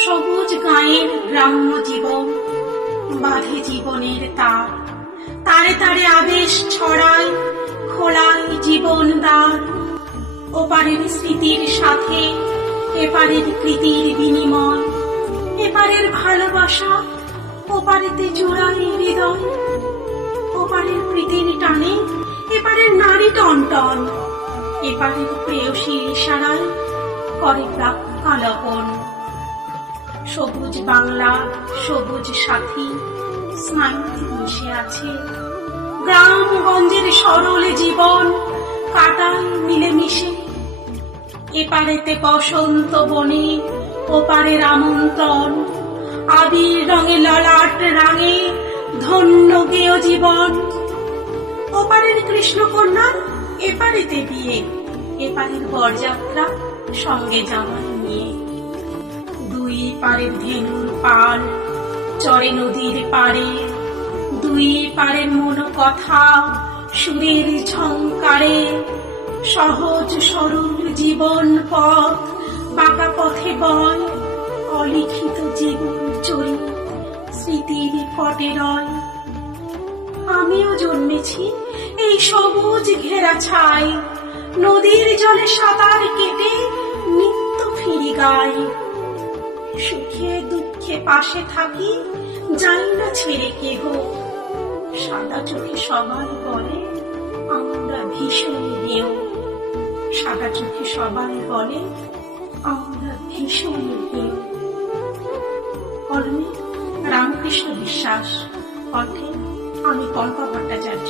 সবুজ গাঁয়ের গ্রাম্য জীবন বাঁধে জীবনের তার, তারে তারে আবেশ ছড়ায়, খোলায় জীবন দ্বার। ওপারের স্মৃতির সাথে এপারের কৃতির বিনিময়, এপারের ভালোবাসা ওপারেতে জোড়ায় হৃদয়। ওপারের প্রীতির টানে এপারের নারী টনটন, এপারের প্রেয়সীর ইশারায় করে প্রাক্কালপন। সবুজ বাংলা সবুজ সাথী স্নায়ুতে মিশে আছে, গ্রামগঞ্জের সরল জীবন কাটায় মিলেমিশে। এপারেতে বসন্ত বনে ওপারের আমন্ত্রণ, আবির রঙে ললাট রাঙে ধন্য গেয় জীবন। ওপারের কৃষ্ণকন্যা এপারেতে বিয়ে, এপারের বরযাত্রা সঙ্গে জামাই নিয়ে। দুই পারের ধেনুর পাল চরে নদীর পাড়ে, দুই পারের মন কথা সুরের ঝংকারে। সহজ সরল জীবন পথ বাঁকা পথে বয়, অলিখিত জীবন চরি স্মৃতির পটে রয়। আমিও জন্মেছি এই সবুজ ঘেরা ছাই, নদীর জলে সাঁতার কেটে নিত্য ফিরি গাই। সুখে দুঃখে পাশে থাকি, যাই না ছেড়ে কেহ। সাদা চোখে সবাই বলে আমরা ভীষণ হেয়, সাদা চোখে সবাই বলে আমরা ভীষণ হেয়। কলমে রামকৃষ্ণ বিশ্বাস, কণ্ঠে আমি কল্পা ভট্টাচার্য।